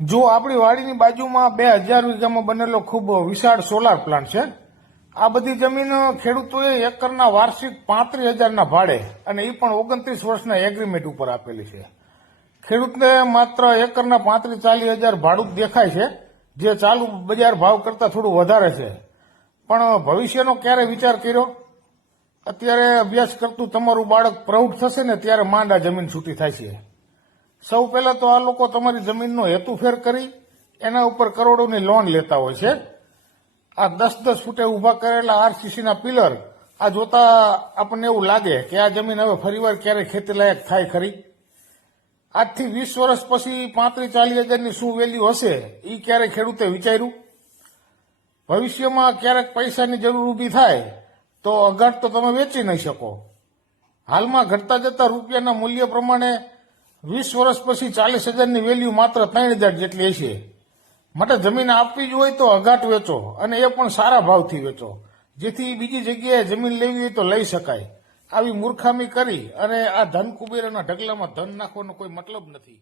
જો આપણી વાડીની બાજુમાં 2000 વીઘામાં બનેલો ખૂબ વિશાળ સોલાર પ્લાન્ટ છે. આ બધી જમીન ખેડૂતોએ એકરના વાર્ષિક 35,000ના ભાડે અને એ પણ 29 વર્ષના એગ્રીમેન્ટ ઉપર આપેલી છે. ખેડૂતને માત્ર એકરના 35-40,000 ભાડું જ દેખાય છે, જે ચાલુ બજાર ભાવ કરતા થોડું વધારે છે. પણ ભવિષ્યનો ક્યારે વિચાર કર્યો? અત્યારે અભ્યાસ કરતું તમારું બાળક પ્રૌઢ થશે ને ત્યારે માંડ આ જમીન છૂટી થાય છે. સૌ પહેલા તો આ લોકો તમારી જમીનનો હેતુફેર કરી એના ઉપર કરોડોની લોન લેતા હોય છે. આ 10-10 ફૂટે ઉભા કરેલા આરસીસીના પિલર આ જોતા આપણને એવું લાગે કે આ જમીન હવે ફરીવાર ક્યારે ખેતી લાયક થાય ખરી? આજથી 20 વર્ષ પછી 35-40,000ની શું વેલ્યુ હશે એ ક્યારે ખેડૂતે વિચાર્યું? ભવિષ્યમાં ક્યારેક પૈસાની જરૂર ઊભી થાય તો અગાટ તો તમે વેચી નહીં શકો. હાલમાં ઘટતા જતા રૂપિયાના મૂલ્ય પ્રમાણે 20 વર્ષ પછી 40,000ની વેલ્યુ માત્ર 3,000 જેટલી હશે. માટે જમીન આપવી જ હોય તો અગાટ વેચો, અને એ પણ સારા ભાવથી વેચો, જેથી બીજી જગ્યાએ જમીન લેવી હોય તો લઈ શકાય. આવી મૂર્ખામી કરી અને આ ધન કુબેરોના ઢગલામાં ધન નાખવાનો કોઈ મતલબ નથી.